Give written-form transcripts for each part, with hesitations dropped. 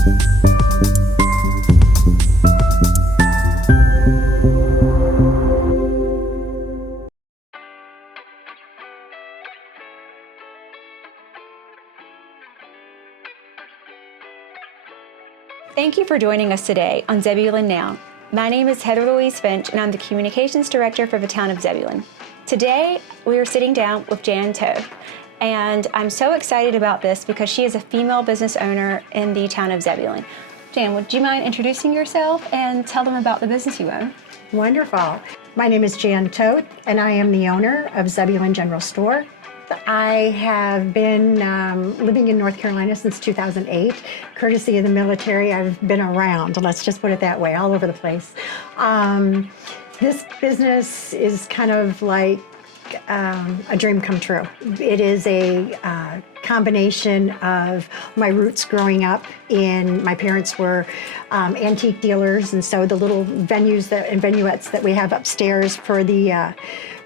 Thank you for joining us today on Zebulon Now. My name is Heather Louise Finch, and I'm the Communications Director for the town of Zebulon. Today, we are sitting down with Jan Toth, and I'm so excited about this because she is a female business owner in the town of Zebulon. Jan, would you mind introducing yourself and tell them about the business you own? Wonderful. My name is Jan Toth, and I am the owner of Zebulon General Store. I have been living in North Carolina since 2008. Courtesy of the military, I've been around, let's just put it that way, all over the place. This business is kind of like a dream come true. It is a combination of my roots growing up my parents were antique dealers, and so the little venues and venuettes that we have upstairs for the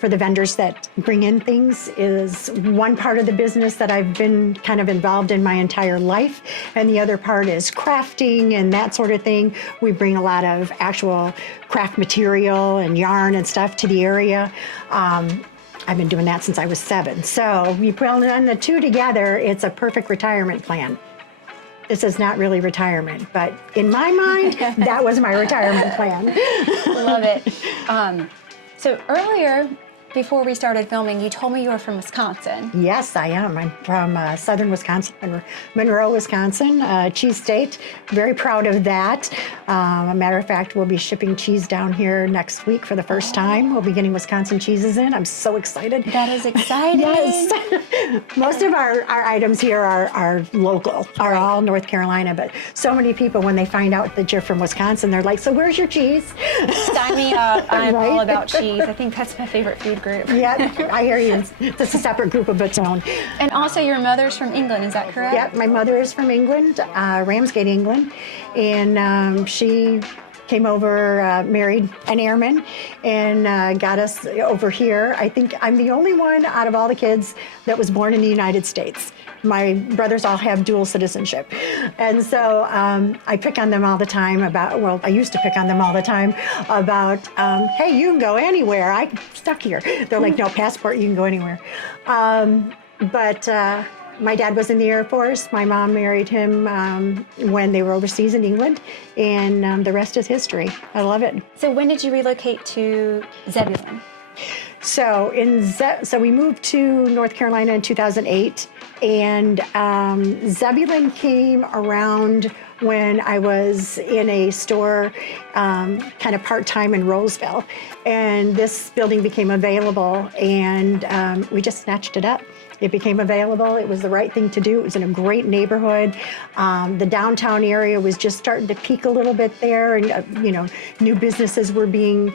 vendors that bring in things is one part of the business that I've been kind of involved in my entire life. And the other part is crafting and that sort of thing. We bring a lot of actual craft material and yarn and stuff to the area. I've been doing that since I was 7. So you put on the two together, it's a perfect retirement plan. This is not really retirement, but in my mind, that was my retirement plan. Love it. So earlier, before we started filming, you told me you were from Wisconsin. Yes, I am. I'm from southern Wisconsin, Monroe, Wisconsin, cheese state. Very proud of that. A matter of fact, we'll be shipping cheese down here next week for the first time. We'll be getting Wisconsin cheeses in. I'm so excited. That is exciting. Yes. Most of our items here are local, are all North Carolina, but so many people, when they find out that you're from Wisconsin, they're like, so where's your cheese? Sign me up. I'm Right? all about cheese. I think that's my favorite food group. Yeah, I hear you. It's a separate group of its own. And also, your mother's from England, is that correct? Yeah, my mother is from England, Ramsgate, England, and she came over, married an airman, and got us over here. I think I'm the only one out of all the kids that was born in the United States. My brothers all have dual citizenship. And so I pick on them all the time I used to pick on them all the time about, hey, you can go anywhere. I'm stuck here. They're like, no passport, you can go anywhere. But my dad was in the Air Force. My mom married him when they were overseas in England, and the rest is history. I love it. So when did you relocate to Zebulon? So we moved to North Carolina in 2008, and Zebulon came around when I was in a store kind of part-time in Roseville, and this building became available, and we just snatched it up. It became available. It was the right thing to do. It was in a great neighborhood. The downtown area was just starting to peak a little bit there, and new businesses were being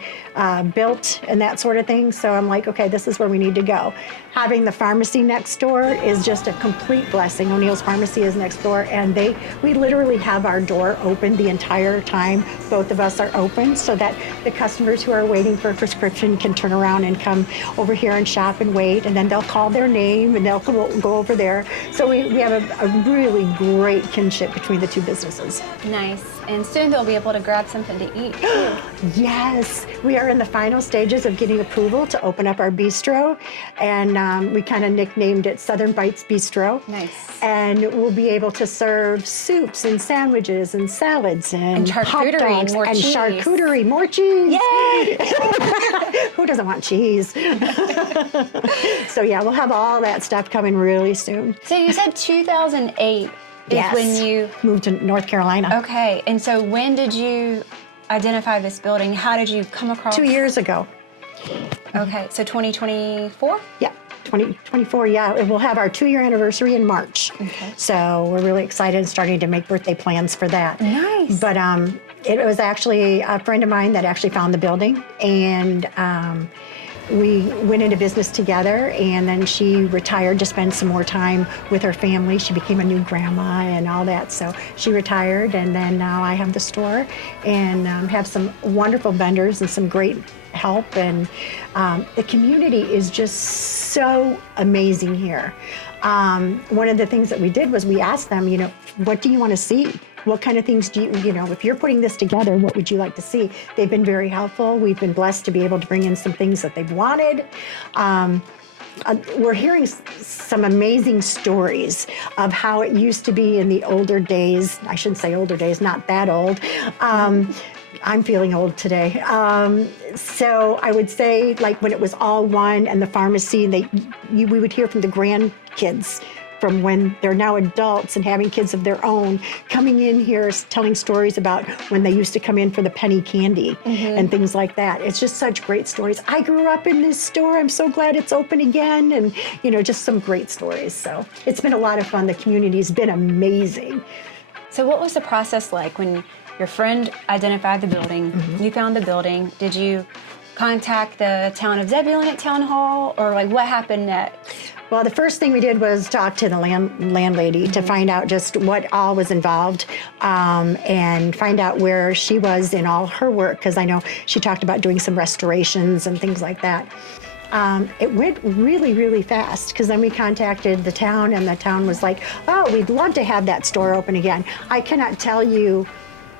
built and that sort of thing. So I'm like, okay, this is where we need to go. Having the pharmacy next door is just a complete blessing. O'Neill's Pharmacy is next door, and we literally have our door open the entire time. Both of us are open so that the customers who are waiting for a prescription can turn around and come over here and shop and wait, and then they'll call their name and they'll go over there. So we have a really great kinship between the two businesses. Nice. And soon they'll be able to grab something to eat, too. Yes. We are in the final stages of getting approval to open up our bistro, and we kind of nicknamed it Southern Bites Bistro. Nice. And we'll be able to serve soups and sandwiches and salads and hot charcuterie, dogs more and cheese. Charcuterie, more cheese. Yay! Who doesn't want cheese? So yeah, we'll have all that stuff coming really soon. So you said 2008 Yes. is when you moved to North Carolina. Okay, and so when did you identify this building? How did you come across? 2 years ago. Okay, so 2024? Yeah, 2024, yeah. We'll have our 2-year anniversary in March. Okay. So we're really excited and starting to make birthday plans for that. Nice. But it was actually a friend of mine that actually found the building, and we went into business together, and then she retired to spend some more time with her family. She became a new grandma and all that, so she retired, and then now I have the store and have some wonderful vendors and some great help, and the community is just so amazing here. One of the things that we did was we asked them, what do you want to see? What kind of things do if you're putting this together, what would you like to see? They've been very helpful. We've been blessed to be able to bring in some things that they've wanted. We're hearing some amazing stories of how it used to be in the older days. I shouldn't say older days, not that old. I'm feeling old today. So I would say, like, when it was all one and the pharmacy, we would hear from the grandkids from when they're now adults and having kids of their own, coming in here telling stories about when they used to come in for the penny candy and things like that. It's just such great stories. I grew up in this store. I'm so glad it's open again, and just some great stories. So it's been a lot of fun. The community's been amazing. So what was the process like when your friend identified the building, you found the building? Did you contact the town of Zebulon at town hall, or like what happened next? Well, the first thing we did was talk to the landlady to find out just what all was involved, and find out where she was in all her work, because I know she talked about doing some restorations and things like that. It went really, really fast, because then we contacted the town, and the town was like, oh, we'd love to have that store open again. I cannot tell you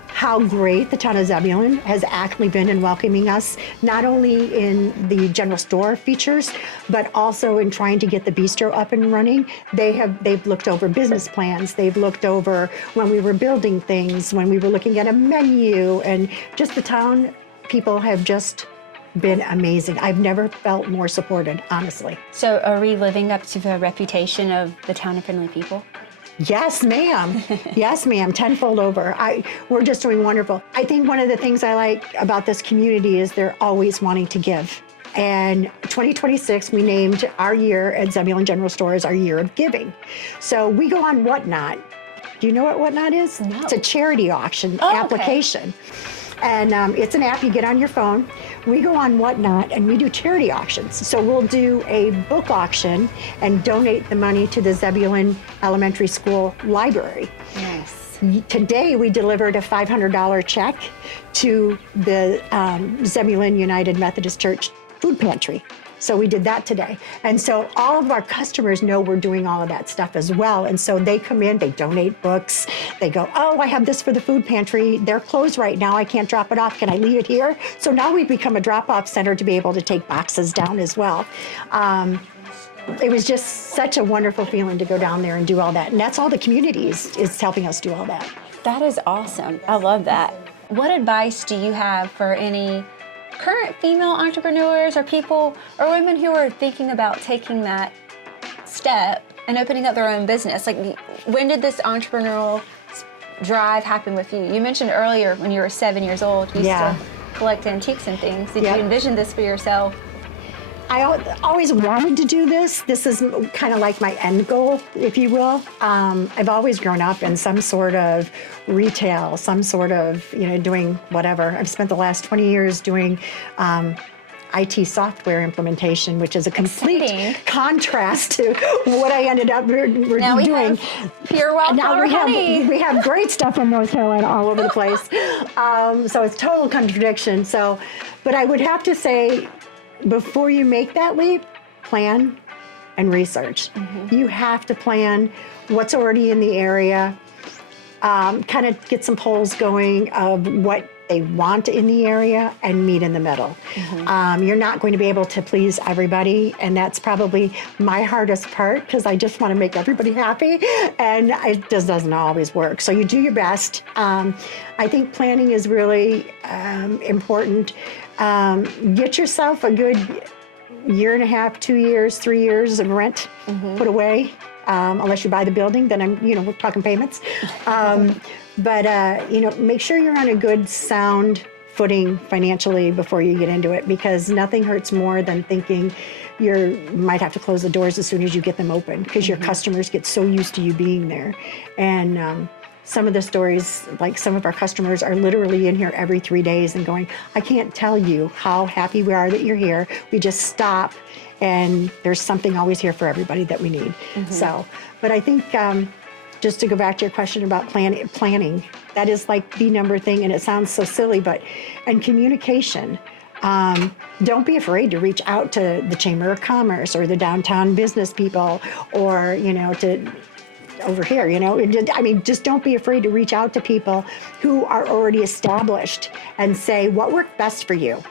how great the town of Zebulon has actually been in welcoming us, not only in the general store features, but also in trying to get the bistro up and running. They've looked over business plans. They've looked over when we were building things, when we were looking at a menu, and just the town people have just been amazing. I've never felt more supported, honestly. So are we living up to the reputation of the town of friendly people? Yes, ma'am. Yes, ma'am. Tenfold over. We're just doing wonderful. I think one of the things I like about this community is they're always wanting to give. And 2026, we named our year at Zebulon General Store as our year of giving. So we go on Whatnot. Do you know what Whatnot is? No. It's a charity auction application. Okay. And it's an app you get on your phone. We go on Whatnot and we do charity auctions. So we'll do a book auction and donate the money to the Zebulon Elementary School Library. Yes. Today we delivered a $500 check to the Zebulon United Methodist Church food pantry. So we did that today. And so all of our customers know we're doing all of that stuff as well. And so they come in, they donate books. They go, oh, I have this for the food pantry. They're closed right now. I can't drop it off. Can I leave it here? So now we've become a drop-off center to be able to take boxes down as well. It was just such a wonderful feeling to go down there and do all that. And that's all the community is helping us do all that. That is awesome. I love that. What advice do you have for any current female entrepreneurs or people or women who are thinking about taking that step and opening up their own business? Like, when did this entrepreneurial drive happen with you? You mentioned earlier when you were 7 years old, you used to collect antiques and things. Did you envision this for yourself? I always wanted to do this. This is kind of like my end goal, if you will. I've always grown up in some sort of retail, some sort of, doing whatever. I've spent the last 20 years doing IT software implementation, which is a complete contrast to what I ended up doing. Have pure wildflower honey. We have great stuff from North Carolina all over the place. So it's total contradiction. But I would have to say, before you make that leap, plan and research. You have to plan what's already in the area, kind of get some polls going of what they want in the area and meet in the middle. You're not going to be able to please everybody, and that's probably my hardest part, because I just want to make everybody happy, and it just doesn't always work. So you do your best. I think planning is really important. Get yourself a good year and a half, 2 years, 3 years of rent put away, unless you buy the building, then we're talking payments. But make sure you're on a good, sound footing financially before you get into it, because nothing hurts more than thinking you might have to close the doors as soon as you get them open, because your customers get so used to you being there. And some of the stories, like some of our customers are literally in here every 3 days and going, I can't tell you how happy we are that you're here. We just stop, and there's something always here for everybody that we need. So, but I think just to go back to your question about planning, that is like the number thing, and it sounds so silly, and communication. Don't be afraid to reach out to the Chamber of Commerce or the downtown business people, or, to over here, just don't be afraid to reach out to people who are already established and say what worked best for you,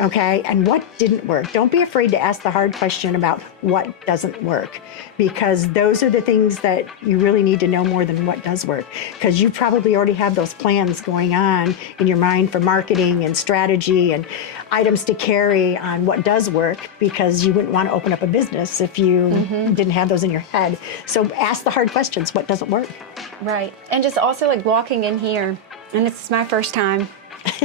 okay, and what didn't work. Don't be afraid to ask the hard question about what doesn't work, because those are the things that you really need to know more than what does work, because you probably already have those plans going on in your mind for marketing and strategy and items to carry on what does work, because you wouldn't want to open up a business if you didn't have those in your head. So ask the hard questions. What doesn't work? Right. And just also like walking in here, and this is my first time.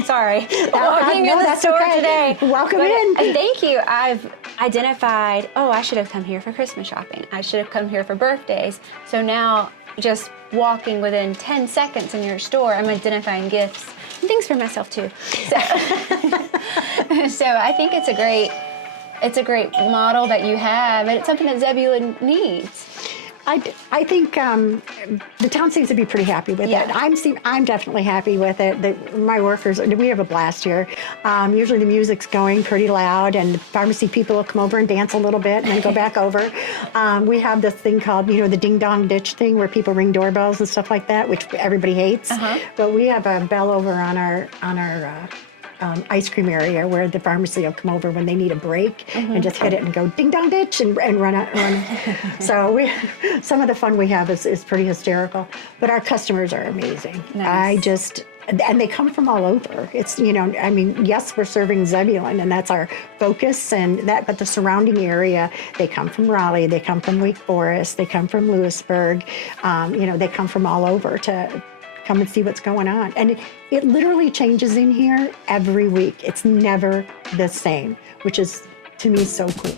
Sorry. Walking in the store today. Welcome in. Thank you. I've identified, I should have come here for Christmas shopping. I should have come here for birthdays. So now just walking within 10 seconds in your store, I'm identifying gifts and things for myself too. So, so I think it's a great model that you have, and it's something that Zebulon needs. I think the town seems to be pretty happy with it. I'm definitely happy with it. My workers, we have a blast here. Usually the music's going pretty loud, and the pharmacy people will come over and dance a little bit and then go back over. We have this thing called, the ding dong ditch thing, where people ring doorbells and stuff like that, which everybody hates. But we have a bell over on our ice cream area where the pharmacy will come over when they need a break and just hit it and go ding dong ditch and run out. So some of the fun we have is pretty hysterical, but our customers are amazing. Nice. And they come from all over. It's, yes, we're serving Zebulon and that's our focus but the surrounding area, they come from Raleigh, they come from Wake Forest, they come from Lewisburg, they come from all over to come and see what's going on. And it literally changes in here every week. It's never the same, which is, to me, so cool.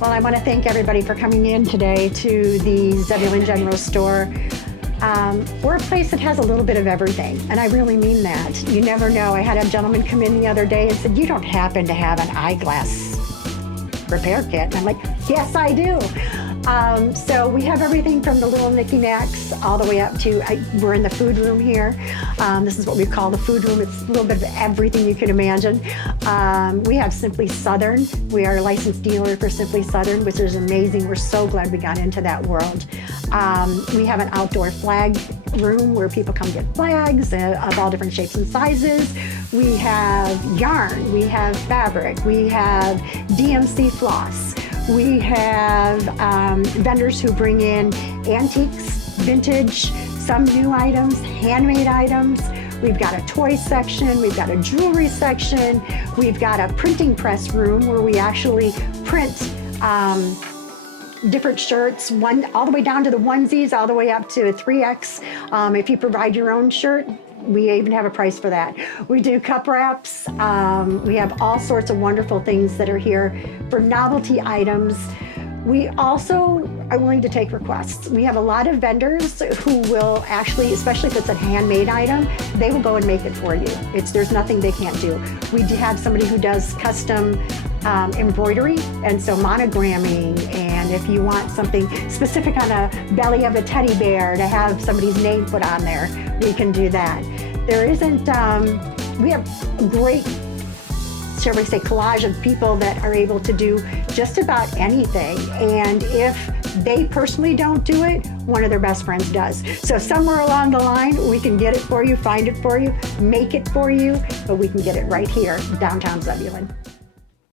Well, I want to thank everybody for coming in today to the Zebulon General Store. We're a place that has a little bit of everything, and I really mean that. You never know. I had a gentleman come in the other day and said, "You don't happen to have an eyeglass repair kit?" And I'm like, "Yes, I do." So we have everything from the little knickknacks all the way up to, we're in the food room here. This is what we call the food room. It's a little bit of everything you can imagine. We have Simply Southern. We are a licensed dealer for Simply Southern, which is amazing. We're so glad we got into that world. We have an outdoor flag room where people come get flags of all different shapes and sizes. We have yarn, we have fabric, we have DMC floss. We have vendors who bring in antiques, vintage, some new items, handmade items. We've got a toy section, we've got a jewelry section, we've got a printing press room where we actually print different shirts, all the way down to the onesies, all the way up to a 3X. If you provide your own shirt, we even have a price for that. We do cup wraps. We have all sorts of wonderful things that are here for novelty items. We also are willing to take requests. We have a lot of vendors who will actually, especially if it's a handmade item, they will go and make it for you. There's nothing they can't do. We do have somebody who does custom embroidery, and so monogramming, and if you want something specific on a belly of a teddy bear to have somebody's name put on there, we can do that. We have a great, shall we say, collage of people that are able to do just about anything. And if they personally don't do it, one of their best friends does. So somewhere along the line, we can get it for you, find it for you, make it for you, but we can get it right here, downtown Zebulon.